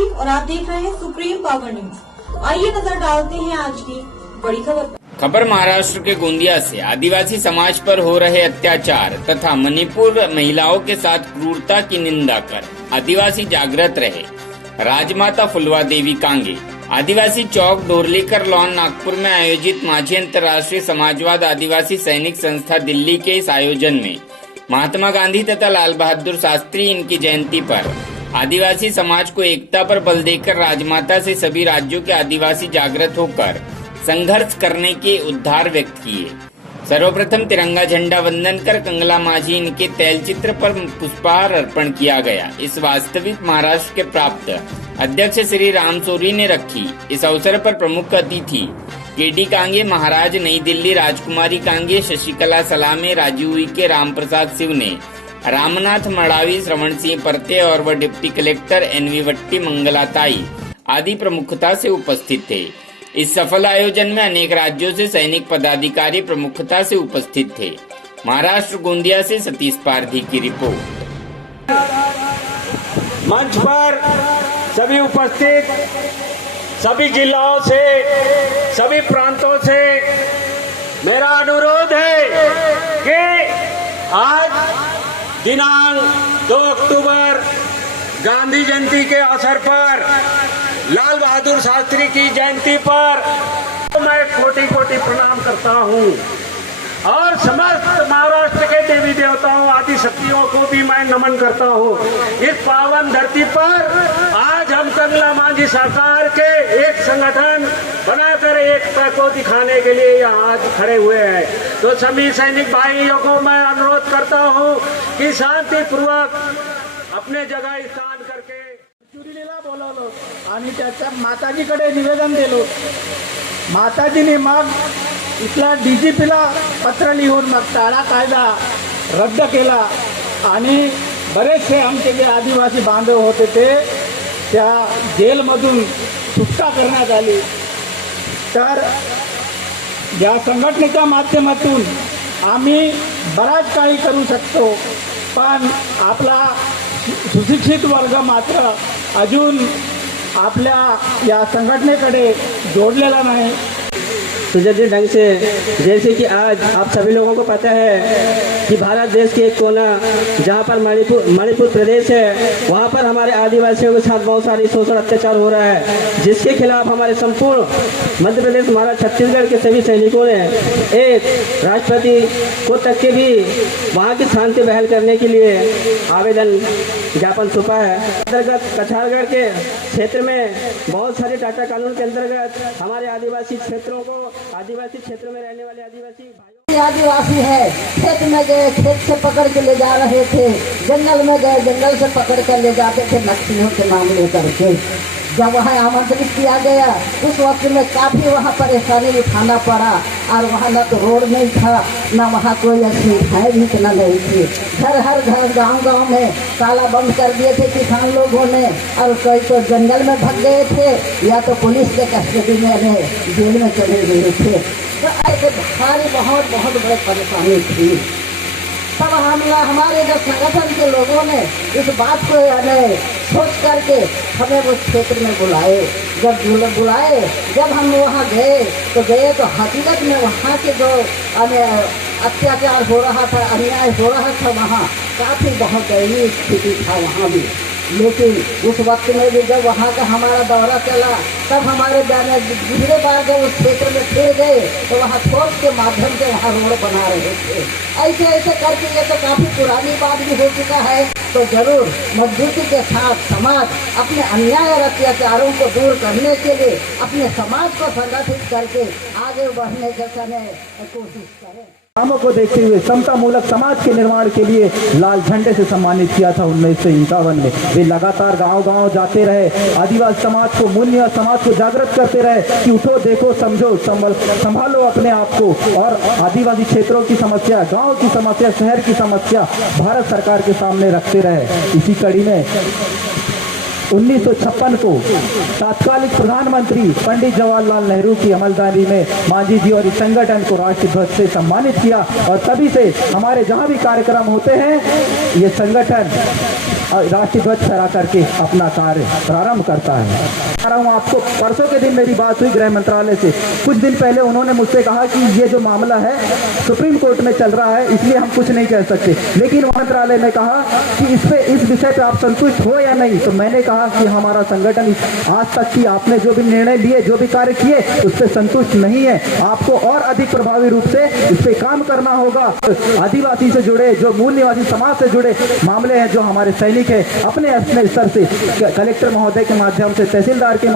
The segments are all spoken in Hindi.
जी और आप देख रहे हैं सुप्रीम पावर न्यूज। आइए नजर डालते हैं आज की बड़ी खबर पर। खबर महाराष्ट्र के गोंदिया से आदिवासी समाज पर हो रहे अत्याचार तथा मणिपुर महिलाओं के साथ क्रूरता की निंदा कर आदिवासी जागृत रहे। राजमाता फुलवा देवी कांगे आदिवासी चौक डोरलीकर लॉन नागपुर में आयोजित माझी अंतर्राष्ट्रीय समाजवाद आदिवासी सैनिक संस्था दिल्ली के इस आयोजन में महात्मा गांधी तथा लाल बहादुर शास्त्री इनकी जयंती पर आदिवासी समाज को एकता पर बल देकर राजमाता से सभी राज्यों के आदिवासी जागृत होकर संघर्ष करने के उद्धार व्यक्त किए। सर्वप्रथम तिरंगा झंडा वंदन कर कंगला माझी इनके तैलचित्र पर पुष्पहार अर्पण किया गया। इस वास्तविक महाराष्ट्र के प्राप्त अध्यक्ष श्री राम सोरी ने रखी। इस अवसर पर प्रमुख अतिथि केडी कांगे महाराज, नई दिल्ली राजकुमारी कांगे, शशिकला सलामे, राजीव उइके, राम प्रसाद सिवने, रामनाथ मडावी, श्रवण सिंह परते और वह डिप्टी कलेक्टर एनवी वट्टी, मंगलाताई आदि प्रमुखता से उपस्थित थे। इस सफल आयोजन में अनेक राज्यों से सैनिक पदाधिकारी प्रमुखता से उपस्थित थे। महाराष्ट्र गोंदिया से सतीश पारधी की रिपोर्ट। मंच पर सभी उपस्थित सभी जिलाओं से, सभी प्रांतों से मेरा अनुरोध है कि आज दिनांक 2 अक्टूबर गांधी जयंती के अवसर पर, लाल बहादुर शास्त्री की जयंती पर मैं कोटि कोटि प्रणाम करता हूं और समस्त महाराष्ट्र के देवी देवताओं आदि शक्तियों को भी मैं नमन करता हूं। इस पावन धरती पर आज हम कंगला माझी सरकार के एक संगठन बनाकर एकता को दिखाने के लिए यहाँ आज खड़े हुए हैं। तो सभी सैनिक भाइयों को मैं अनुरोध करता हूं कि शांति पूर्वक अपने जगह स्थान करके चुरीला बोलवलं आणि त्याच्या माताजीकडे निवेदन दिलं। माताजीने मग इथला डीजीपीला पत्र लिहून मग टाळा कायदा रद्द केला आणि बरेचसे आमचे जे आदिवासी बांधव होते ते त्या जेलमधून सुटका करण्यात आली। तर या संघटनेच्या माध्यमातून आम्ही बराच काही करू शकतो, पण आपला सुशिक्षित वर्ग मात्र अजून आपल्या या संगठनेकडे जोडलेला नहीं। सुचारू ढंग से, जैसे कि आज आप सभी लोगों को पता है कि भारत देश के एक कोना जहां पर मणिपुर प्रदेश है, वहां पर हमारे आदिवासियों के साथ बहुत सारी शोषण अत्याचार हो रहा है, जिसके खिलाफ हमारे संपूर्ण मध्य प्रदेश, हमारा छत्तीसगढ़ के सभी सैनिकों ने एक राष्ट्रपति को तक के भी वहां की शांति बहाल करने के लिए आवेदन ज्ञापन सौंपा है। अंतर्गत कछारगढ़ के क्षेत्र में बहुत सारे टाटा कानून के अंतर्गत हमारे आदिवासी क्षेत्रों को, आदिवासी क्षेत्रों में रहने वाले आदिवासी भाइयों, आदिवासी है, खेत में गए, खेत से पकड़ के ले जा रहे थे, जंगल में गए, जंगल से पकड़ कर ले जाते थे नक्सलियों के नाम लेकर के। जब वहाँ आमंत्रित किया गया उस वक्त में काफ़ी वहाँ परेशानी उठाना पड़ा और वहाँ न तो रोड नहीं था, न वहाँ कोई अच्छी है भी न नहीं थी। हर घर गांव में ताला बंद कर दिए थे किसान लोगों ने, और कई तो जंगल में भाग गए थे या तो पुलिस के कस्टडी में जेल में चले गए थे। तो ऐसे सारी बहुत बड़ी परेशानी थी। तब हमारे जो संगठन के लोगों ने इस बात को सोच करके हमें उस क्षेत्र में बुलाए। जब हम वहाँ गए तो हकीकत में वहाँ के जो अत्याचार हो रहा था, अन्याय हो रहा था, वहाँ काफ़ी बहुत दयनीय स्थिति था वहाँ भी। लेकिन उस वक्त में भी जब वहाँ का हमारा दौरा चला, तब हमारे दूसरे बार जब उस क्षेत्र में फिर गए तो वहाँ ठोस के माध्यम से वहाँ रोड बना रहे थे। ऐसे करके ये तो काफ़ी पुरानी बात भी हो चुका है। तो जरूर मजबूती के साथ समाज अपने अन्याय और अत्याचारों को दूर करने के लिए अपने समाज को संगठित करके आगे बढ़ने की कोशिश करें। कामों को देखते हुए समता मूलक समाज के निर्माण के लिए लाल झंडे से सम्मानित किया था 1951 में। वे लगातार गांव-गांव जाते रहे, आदिवासी समाज को मूल्य, समाज को जागृत करते रहे कि उठो, देखो, समझो, संभालो अपने आप को। और आदिवासी क्षेत्रों की समस्या, गांव की समस्या, शहर की समस्या भारत सरकार के सामने रखते रहे। इसी कड़ी में 1956 को तत्कालीन प्रधानमंत्री पंडित जवाहरलाल नेहरू की अमलदारी में माझी जी और इस संगठन को राष्ट्रीय ध्वज से सम्मानित किया। और तभी से हमारे जहां भी कार्यक्रम होते हैं ये संगठन राष्ट्रीय ध्वज फहरा करके अपना कार्य प्रारंभ करता है। कह रहा हूँ आपको, परसों के दिन मेरी बात हुई गृह मंत्रालय से। कुछ दिन पहले उन्होंने मुझसे कहा कि ये जो मामला है सुप्रीम कोर्ट में चल रहा है, इसलिए हम कुछ नहीं कह सकते। लेकिन मंत्रालय ने कहा कि इस विषय पे आप संतुष्ट हो या नहीं। तो मैंने कहा कि हमारा संगठन आज तक की आपने जो भी निर्णय लिए, जो भी कार्य किए, उस पर संतुष्ट नहीं है। आपको और अधिक प्रभावी रूप से इस पे काम करना होगा। आदिवासी से जुड़े, जो मूल निवासी समाज से जुड़े मामले हैं, जो हमारे सैनिक है, अपने स्तर से कलेक्टर महोदय के माध्यम से, तहसीलदार के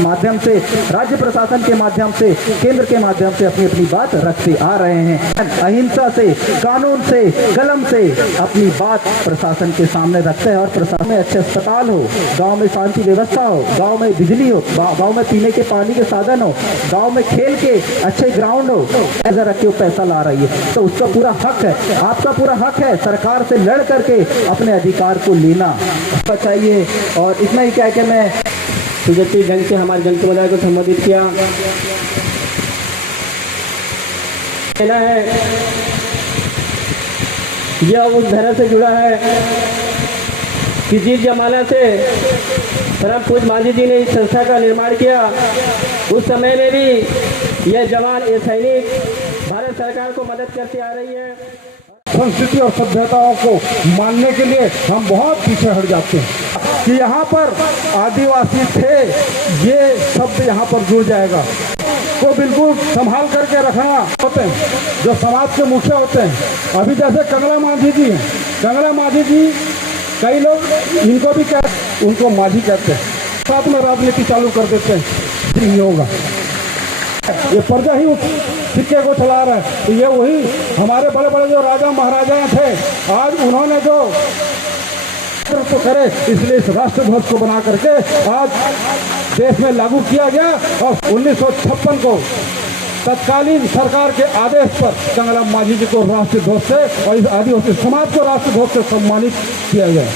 माध्यम से, राज्य प्रशासन के माध्यम से, केंद्र के माध्यम से अपनी अपनी बात रखते आ रहे हैं। अहिंसा से, कानून से, कलम से अपनी बात प्रशासन के सामने रखते हैं। और प्रशासन में अच्छे अस्पताल हो, गांव में शांति व्यवस्था हो, गांव में बिजली हो, गांव में पीने के पानी के साधन हो, गांव में खेल के अच्छे ग्राउंड हो, ऐसा रख के वो पैसा ला रही है। तो उसका पूरा हक है, आपका पूरा हक है सरकार से लड़ करके अपने अधिकार को लेना चाहिए। और इतना ही कह के मैं सुजती ढंग से हमारे जन समुदाय को संबोधित किया। कहना है यह उस धर्म से जुड़ा है कि जिस जमाना से परम पूज्य मांझी जी ने इस संस्था का निर्माण किया, उस समय में भी यह जवान, ये सैनिक भारत सरकार को मदद करती आ रही है। संस्कृति और सभ्यताओं को मानने के लिए हम बहुत पीछे हट जाते हैं कि यहाँ पर आदिवासी थे, ये शब्द यहाँ पर जुड़ जाएगा। को बिल्कुल संभाल करके रखना होते हैं जो समाज के मुखिया होते हैं। अभी जैसे कंगला मांझी जी हैं, कंगला मांझी जी, कई लोग इनको भी उनको मांझी कहते हैं, साथ में राजनीति चालू कर देते हैं, नहीं होगा। ये प्रजा ही उस सिक्के को चला रहा है। तो ये वही हमारे बड़े बड़े जो राजा महाराजा थे, आज उन्होंने जो तो करे, इसलिए इस राष्ट्र ध्वज को बना करके आज देश में लागू किया गया। और 1956 को तत्कालीन सरकार के आदेश पर कंगला मांझी जी को राष्ट्रीय ध्वज से और इस आदिवासी समाज को राष्ट्रीय ध्वज से सम्मानित किया गया।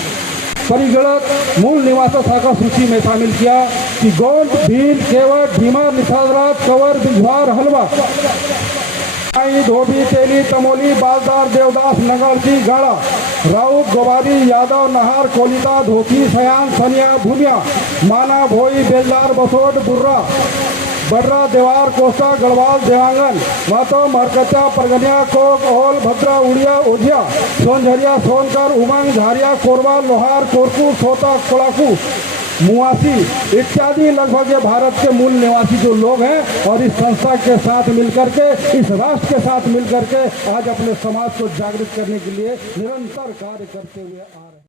परिगणक मूल निवास शाखा सूची में शामिल किया कि गोंड, भील, केवट, भीमा, निषादराज, कंवर, बिजवार, हलवा, धोबी, तेली, तमोली, बालदार, देवदास, नगरची, गाड़ा, राउत, गोवारी, यादव, नहार, कोलिता, धोती, सयान, सनिया, भूमिया, माना, भोई, बेलदार, बसोट, बुर्रा, बर्रा, देवार, कोसा, गढ़वाल, देवांगन, महतो, मरकच्चा, परगनिया, कोक, ओल, भद्रा, उड़िया, ओझिया, सोनझरिया, सोनकर, उमंग, झारिया, कोरबा, लोहार, कोरकू, सोता, कोड़ाकू, मुआसी इत्यादि लगभग ये भारत के मूल निवासी जो लोग हैं, और इस संस्था के साथ मिलकर के, इस राष्ट्र के साथ मिलकर के आज अपने समाज को जागृत करने के लिए निरंतर कार्य करते हुए आ रहे हैं।